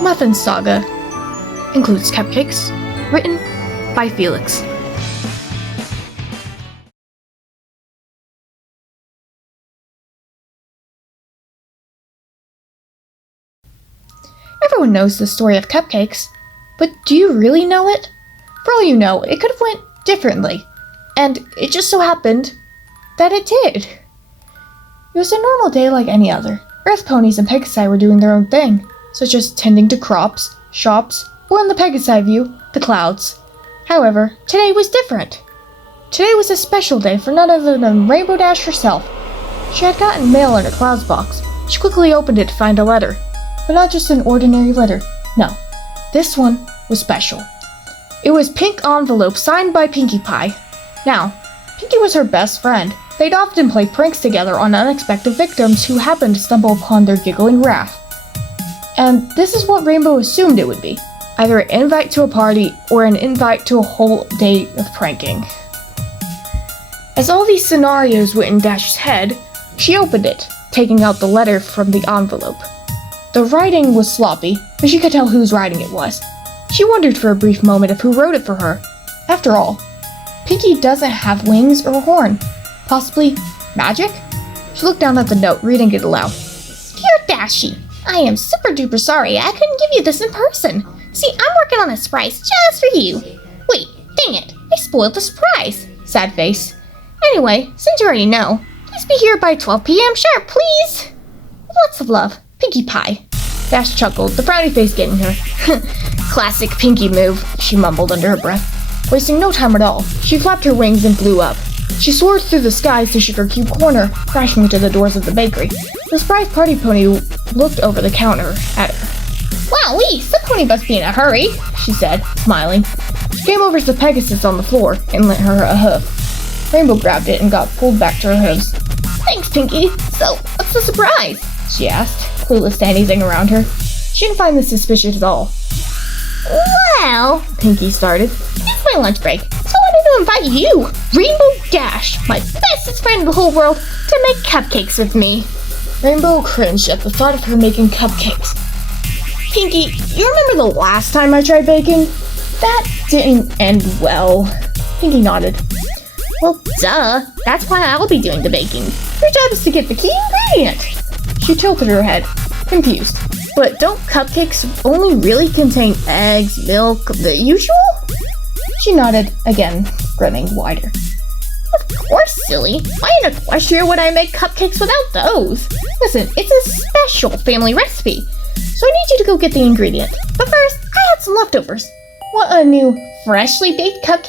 Muffin Saga includes Cupcakes, written by Felix. Everyone knows the story of Cupcakes, but do you really know it? For all you know, it could have went differently, and it just so happened that it did. It was a normal day like any other. Earth ponies and Pegasi were doing their own thing, such as tending to crops, shops, or in the Pegasi view, the clouds. However, today was different. Today was a special day for none other than Rainbow Dash herself. She had gotten mail in her clouds box. She quickly opened it to find a letter. But not just an ordinary letter. No, this one was special. It was pink envelope signed by Pinkie Pie. Now, Pinkie was her best friend. They'd often play pranks together on unexpected victims who happened to stumble upon their giggling wrath. And this is what Rainbow assumed it would be. Either an invite to a party or an invite to a whole day of pranking. As all these scenarios went in Dash's head, she opened it, taking out the letter from the envelope. The writing was sloppy, but she could tell whose writing it was. She wondered for a brief moment of who wrote it for her. After all, Pinkie doesn't have wings or a horn. Possibly magic? She looked down at the note, reading it aloud. Dear Dashie, I am super duper sorry I couldn't give you this in person. See, I'm working on a surprise just for you. Wait, dang it, I spoiled the surprise. Sad face. Anyway, since you already know, please be here by 12 p.m. sharp, please. Lots of love, Pinkie Pie. Dash chuckled, the frowny face getting her. Classic Pinkie move, she mumbled under her breath. Wasting no time at all, she flapped her wings and flew up. She soared through the skies to Sugar Cube Corner, crashing into the doors of the bakery. The surprised party pony looked over the counter at her. Wowee, some pony must be in a hurry, she said, smiling. She came over to the Pegasus on the floor and lent her a hoof. Rainbow grabbed it and got pulled back to her hooves. Thanks, Pinkie. So, what's the surprise? She asked, clueless to anything around her. She didn't find this suspicious at all. Well, Pinkie started. It's my lunch break, so I wanted to invite you, Rainbow Dash, my bestest friend in the whole world, to make cupcakes with me. Rainbow cringed at the thought of her making cupcakes. Pinkie, you remember the last time I tried baking? That didn't end well. Pinkie nodded. Well, duh. That's why I'll be doing the baking. Your job is to get the key ingredient. She tilted her head, confused. But don't cupcakes only really contain eggs, milk, the usual? She nodded, again, grinning wider. Of course, silly. Why in Equestria would I make cupcakes without those? Listen, it's a special family recipe, so I need you to go get the ingredient. But first, I had some leftovers. Want a new, freshly baked cupcake?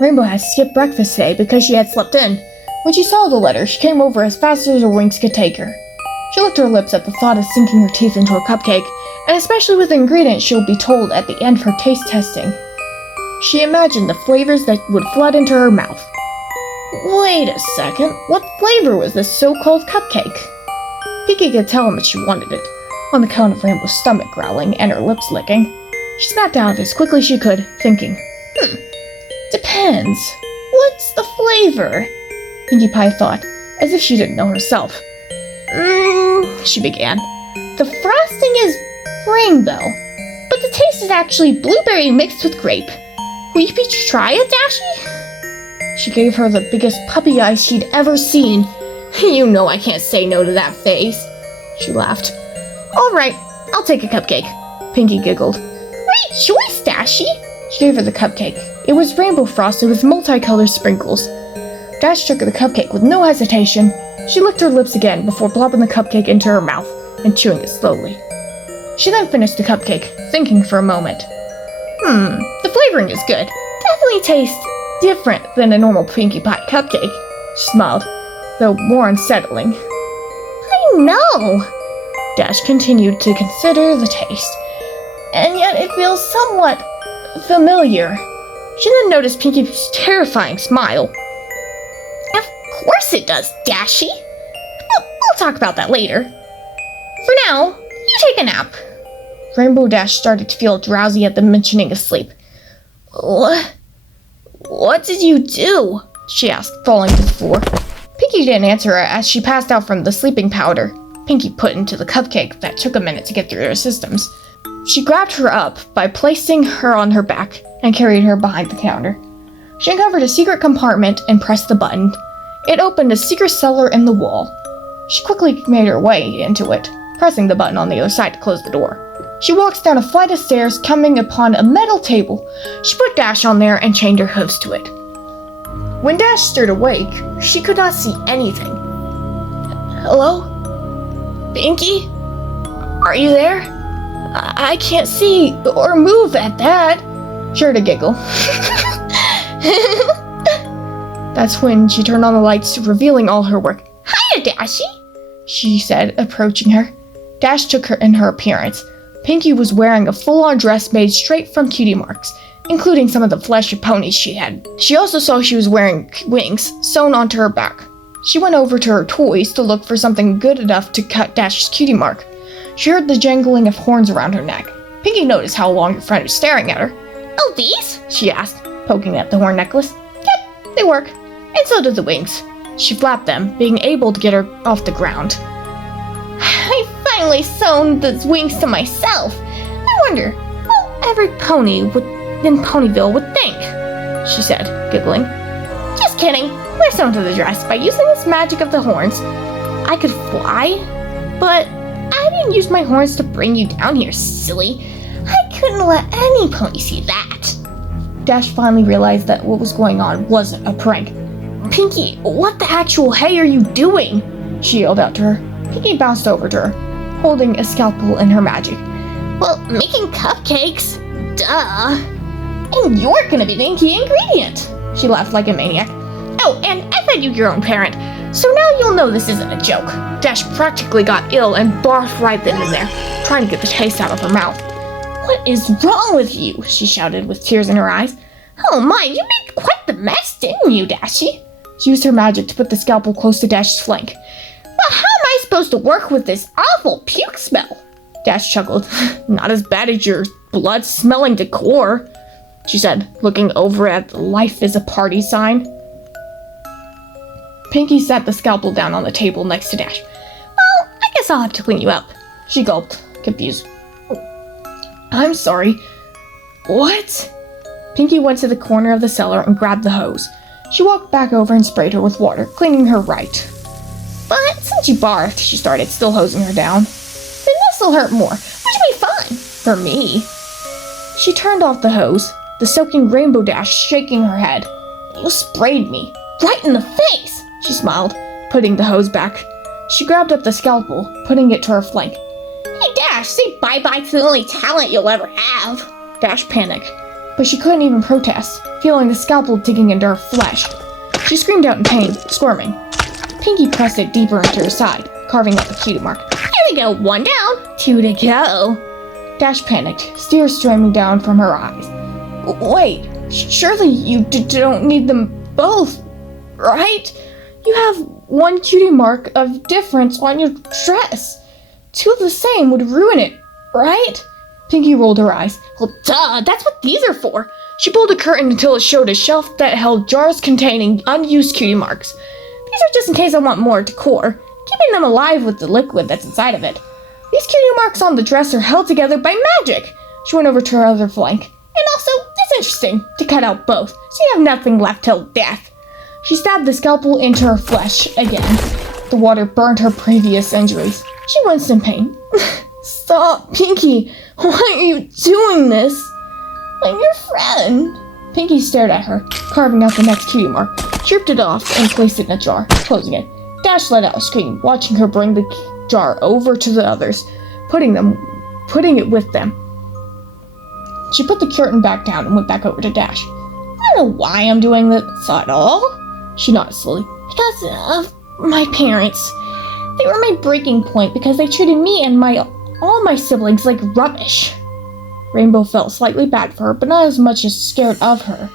Rainbow had skipped breakfast today because she had slept in. When she saw the letter, she came over as fast as her wings could take her. She licked her lips at the thought of sinking her teeth into a cupcake, and especially with the ingredients she would be told at the end of her taste testing. She imagined the flavors that would flood into her mouth. Wait a second, what flavor was this so-called cupcake? Pinkie could tell how much she wanted it, on the count of Rainbow's stomach growling and her lips licking. She snapped out of it as quickly as she could, thinking, Depends. What's the flavor? Pinkie Pie thought, as if she didn't know herself. She began. The frosting is rainbow, but the taste is actually blueberry mixed with grape. Will you try it, Dashie? She gave her the biggest puppy eyes she'd ever seen. You know I can't say no to that face. She laughed. All right, I'll take a cupcake. Pinkie giggled. Great choice, Dashie. She gave her the cupcake. It was rainbow frosted with multicolored sprinkles. Dash took the cupcake with no hesitation. She licked her lips again before plopping the cupcake into her mouth and chewing it slowly. She then finished the cupcake, thinking for a moment. The flavoring is good. Definitely tastes different than a normal Pinkie Pie cupcake. She smiled, though more unsettling. I know. Dash continued to consider the taste. And yet it feels somewhat familiar. She then noticed Pinkie's terrifying smile. Of course it does, Dashie. We'll talk about that later. For now, you take a nap. Rainbow Dash started to feel drowsy at the mentioning of sleep. What did you do? She asked, falling to the floor. Pinkie didn't answer her as she passed out from the sleeping powder Pinkie put into the cupcake that took a minute to get through her systems. She grabbed her up by placing her on her back and carried her behind the counter. She uncovered a secret compartment and pressed the button. It opened a secret cellar in the wall. She quickly made her way into it, pressing the button on the other side to close the door. She walks down a flight of stairs, coming upon a metal table. She put Dash on there and chained her hooves to it. When Dash stirred awake, she could not see anything. Hello? Pinky? Are you there? I can't see or move at that. Sure to giggle. That's when she turned on the lights, revealing all her work. Hiya, Dashie, she said, approaching her. Dash took her in her appearance. Pinky was wearing a full-on dress made straight from cutie marks, including some of the flesh of ponies she had. She also saw she was wearing wings sewn onto her back. She went over to her toys to look for something good enough to cut Dash's cutie mark. She heard the jangling of horns around her neck. Pinky noticed how long her friend was staring at her. Oh, these? She asked, poking at the horn necklace. Yep, they work. And so did the wings. She flapped them, being able to get her off the ground. I finally sewn the wings to myself. I wonder what every pony in Ponyville would think, she said, giggling. Just kidding. We're sewn to the dress by using this magic of the horns. I could fly, but I didn't use my horns to bring you down here, silly. I couldn't let any pony see that. Dash finally realized that what was going on wasn't a prank. Pinky, what the actual hey are you doing? She yelled out to her. Pinky bounced over to her, holding a scalpel in her magic. Well, making cupcakes. Duh. And you're gonna be the key ingredient. She laughed like a maniac. Oh, and I fed you your own parent, so now you'll know this isn't a joke. Dash practically got ill and barfed right then and there, trying to get the taste out of her mouth. What is wrong with you? She shouted with tears in her eyes. Oh my, you made quite the mess, didn't you, Dashie? She used her magic to put the scalpel close to Dash's flank. Well, how am I supposed to work with this awful puke smell? Dash chuckled. Not as bad as your blood-smelling decor, she said, looking over at the Life is a Party sign. Pinky sat the scalpel down on the table next to Dash. Well, I guess I'll have to clean you up. She gulped, confused. I'm sorry. What? Pinky went to the corner of the cellar and grabbed the hose. She walked back over and sprayed her with water, cleaning her right. But since you barfed, she started, still hosing her down. Then this'll hurt more, which will be fine. For me. She turned off the hose, the soaking Rainbow Dash shaking her head. You sprayed me. Right in the face, she smiled, putting the hose back. She grabbed up the scalpel, putting it to her flank. Hey Dash, say bye-bye to the only talent you'll ever have. Dash panicked, but she couldn't even protest, feeling the scalpel digging into her flesh. She screamed out in pain, squirming. Pinky pressed it deeper into her side, carving out the cutie mark. Here we go, 1 down, 2 to go. Dash panicked, tears streaming down from her eyes. Wait, surely you don't need them both, right? You have 1 cutie mark of difference on your dress. 2 of the same would ruin it, right? Pinky rolled her eyes. Well, duh, that's what these are for. She pulled a curtain until it showed a shelf that held jars containing unused cutie marks. These are just in case I want more decor, keeping them alive with the liquid that's inside of it. These cutie marks on the dress are held together by magic. She went over to her other flank. And also, it's interesting to cut out both, so you have nothing left till death. She stabbed the scalpel into her flesh again. The water burned her previous injuries. She winced in pain. Stop, Pinky. Why are you doing this? I'm your friend. Pinky stared at her, carving out the next cutie mark. She ripped it off and placed it in a jar, closing it. Dash let out a scream, watching her bring the jar over to the others, putting it with them. She put the curtain back down and went back over to Dash. I don't know why I'm doing this at all. She nodded slowly. Because of my parents. They were my breaking point because they treated me and all my siblings like rubbish. Rainbow felt slightly bad for her, but not as much as scared of her.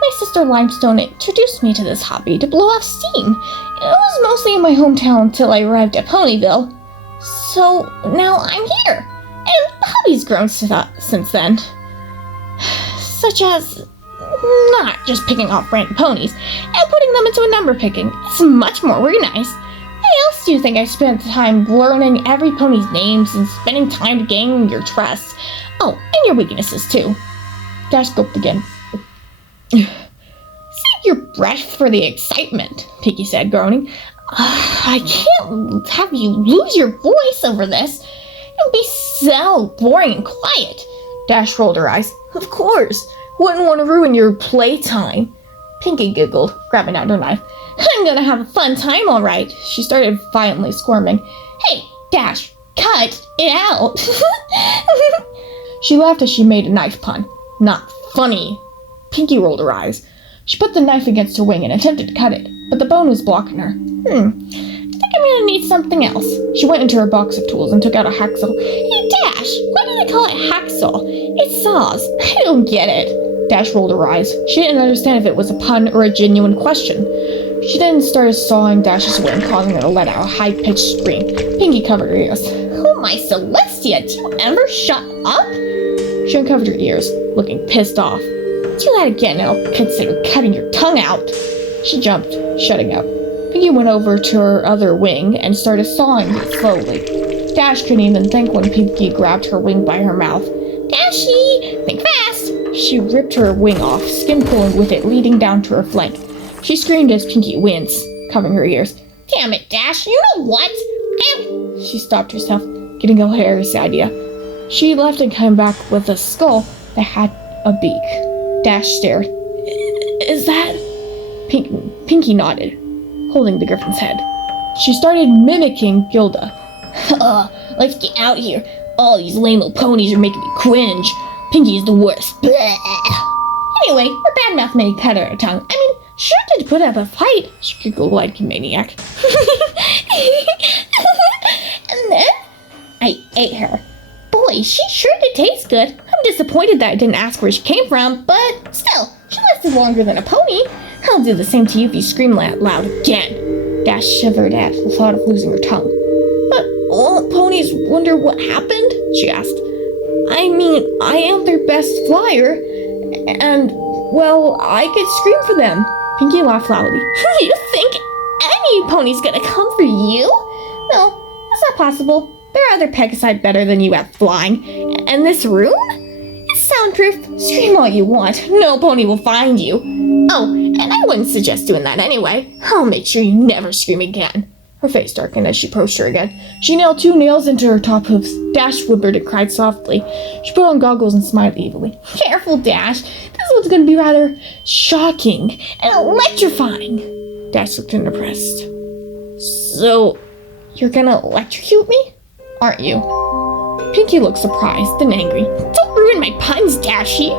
My sister Limestone introduced me to this hobby to blow off steam. It was mostly in my hometown till I arrived at Ponyville. So now I'm here, and the hobby's grown since then. Such as not just picking off random ponies and putting them into a number picking. It's much more organized. I also do you think I spent time learning every pony's names and spending time gaining your trust? Oh, and your weaknesses too. Dash gulped again. Save your breath for the excitement, Pinky said, groaning. I can't have you lose your voice over this. It'll be so boring and quiet. Dash rolled her eyes. Of course. Wouldn't want to ruin your playtime. Pinky giggled, grabbing out her knife. I'm gonna have a fun time, all right. She started violently squirming. Hey, Dash, cut it out. She laughed as she made a knife pun. Not funny. Pinky rolled her eyes. She put the knife against her wing and attempted to cut it, but the bone was blocking her. I think I'm gonna need something else. She went into her box of tools and took out a hacksaw. Hey, Dash, why do they call it hacksaw? It saws. I don't get it. Dash rolled her eyes. She didn't understand if it was a pun or a genuine question. She then started sawing Dash's wing, causing her to let out a high-pitched scream. Pinky covered her ears. Oh my Celestia, do you ever shut up? She uncovered her ears, looking pissed off. Do that again and I'll consider cutting your tongue out. She jumped, shutting up. Pinky went over to her other wing and started sawing it slowly. Dash couldn't even think when Pinky grabbed her wing by her mouth. Dashie, think fast! She ripped her wing off, skin pulling with it leading down to her flank. She screamed as Pinky winced, covering her ears. Damn it, Dash, you know what? She stopped herself, getting a hilarious idea. She left and came back with a skull that had a beak. Dash stared. Is that? Pinky nodded, holding the griffin's head. She started mimicking Gilda. Let's get out of here. All these lame old ponies are making me cringe. Pinky is the worst. Anyway, her bad mouth made cut her tongue. I mean, sure did put up a fight. She giggled like a maniac. And then I ate her. Boy, she sure did taste good. I'm disappointed that I didn't ask where she came from, but still, she lasted longer than a pony. I'll do the same to you if you scream loud again. Dash shivered at the thought of losing her tongue. But all ponies wonder what happened? She asked. I mean, I am their best flyer, and, well, I could scream for them. Pinky laughed loudly. You think any pony's gonna come for you? No, that's not possible. There are other Pegasi better than you at flying. And this room? It's soundproof. Scream all you want. No pony will find you. Oh, and I wouldn't suggest doing that anyway. I'll make sure you never scream again. Her face darkened as she approached her again. She nailed 2 nails into her top hooves. Dash whimpered and cried softly. She put on goggles and smiled evilly. Careful, Dash. This one's going to be rather shocking and electrifying. Dash looked impressed. So, you're going to electrocute me? Aren't you? Pinky looked surprised, then angry. Don't ruin my puns, Dashie.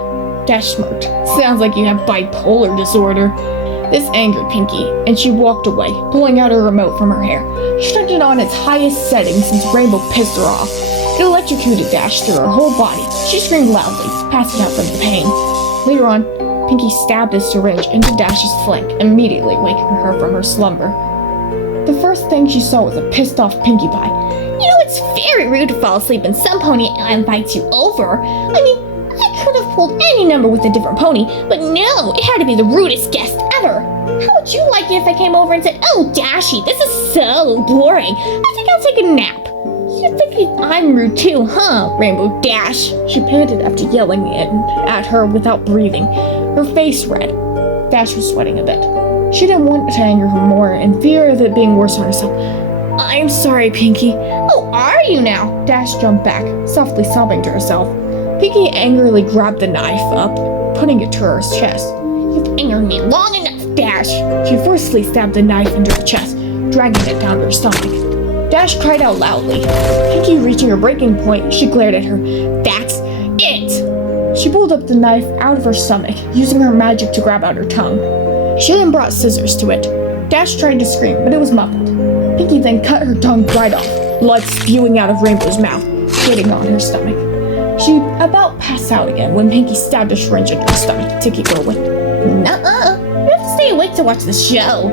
Dash smirked. Sounds like you have bipolar disorder. This angered Pinky, and she walked away, pulling out her remote from her hair. She turned it on its highest setting since Rainbow pissed her off. It electrocuted Dash through her whole body. She screamed loudly, passing out from the pain. Later on, Pinky stabbed a syringe into Dash's flank, immediately waking her from her slumber. The first thing she saw was a pissed-off Pinkie Pie. You know, it's very rude to fall asleep and some pony invites you over. I mean, I could have pulled any number with a different pony, but no, it had to be the rudest guest ever. How would you like it if I came over and said, "Oh, Dashie, this is so boring. I think I'll take a nap." You think I'm rude too, huh, Rainbow Dash? She panted after yelling at her without breathing, her face red. Dash was sweating a bit. She didn't want to anger her more in fear of it being worse on herself. I'm sorry, Pinky. Oh, are you now? Dash jumped back, softly sobbing to herself. Pinky angrily grabbed the knife up, putting it to her chest. You've angered me long enough, Dash. She forcefully stabbed the knife into her chest, dragging it down to her stomach. Dash cried out loudly. Pinky reaching her breaking point, she glared at her. That's it! She pulled up the knife out of her stomach, using her magic to grab out her tongue. She then brought scissors to it. Dash tried to scream, but it was muffled. Pinky then cut her tongue right off, blood spewing out of Rainbow's mouth, hitting on her stomach. She about passed out again when Pinky stabbed a syringe into her stomach to keep her awake. Nuh-uh. You have to stay awake to watch the show.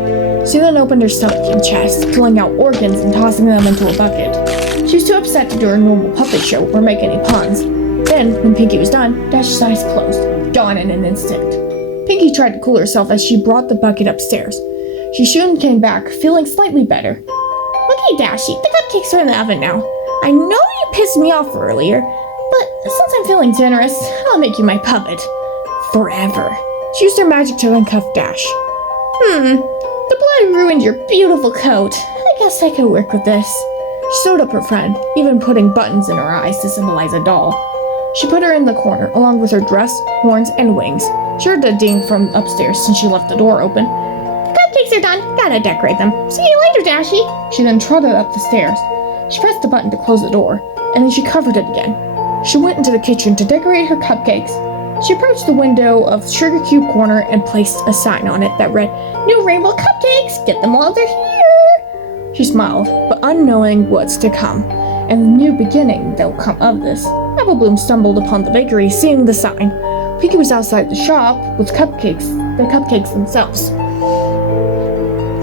She then opened her stomach and chest, pulling out organs and tossing them into a bucket. She was too upset to do her normal puppet show or make any puns. Then, when Pinky was done, Dash's eyes closed, gone in an instant. Pinky tried to cool herself as she brought the bucket upstairs. She soon came back, feeling slightly better. Okay, Dashi, the cupcakes are in the oven now. I know you pissed me off earlier, but since I'm feeling generous, I'll make you my puppet. Forever. She used her magic to uncuff Dash. The blood ruined your beautiful coat. I guess I could work with this. She sewed up her friend, even putting buttons in her eyes to symbolize a doll. She put her in the corner, along with her dress, horns, and wings. She heard the ding from upstairs since she left the door open. The cupcakes are done. Gotta decorate them. See you later, Dashi. She then trotted up the stairs. She pressed the button to close the door, and then she covered it again. She went into the kitchen to decorate her cupcakes. She approached the window of Sugar Cube Corner and placed a sign on it that read, "New rainbow cupcakes. Get them while they're here." She smiled, but unknowing what's to come, and the new beginning that will come of this. Apple Bloom stumbled upon the bakery, seeing the sign. Pinkie was outside the shop with the cupcakes themselves.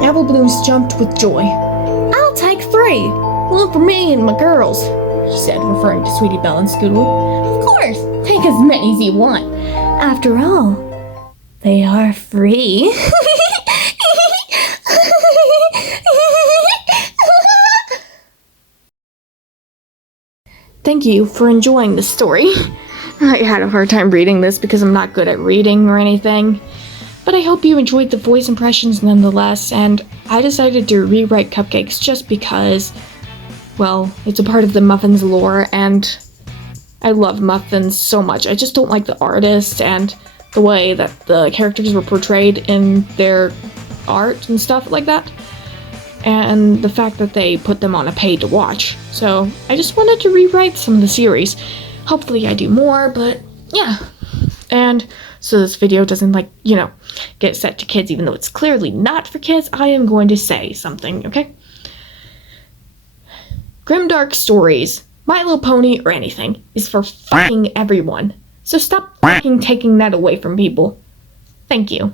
Apple Blooms jumped with joy. "I'll take 3. One for me and my girls," she said, referring to Sweetie Belle and Scoodle. "Of course, take as many as you want. After all, they are free." Thank you for enjoying the story. I had a hard time reading this because I'm not good at reading or anything. But I hope you enjoyed the voice impressions nonetheless, and I decided to rewrite Cupcakes just because, well, it's a part of the Muffins lore, and I love Muffins so much. I just don't like the artist and the way that the characters were portrayed in their art and stuff like that, and the fact that they put them on a pay to watch. So I just wanted to rewrite some of the series. Hopefully I do more, but yeah. And so this video doesn't, get set to kids, even though it's clearly not for kids, I am going to say something, okay? Grimdark stories, My Little Pony, or anything, is for fucking everyone. So stop fucking taking that away from people. Thank you.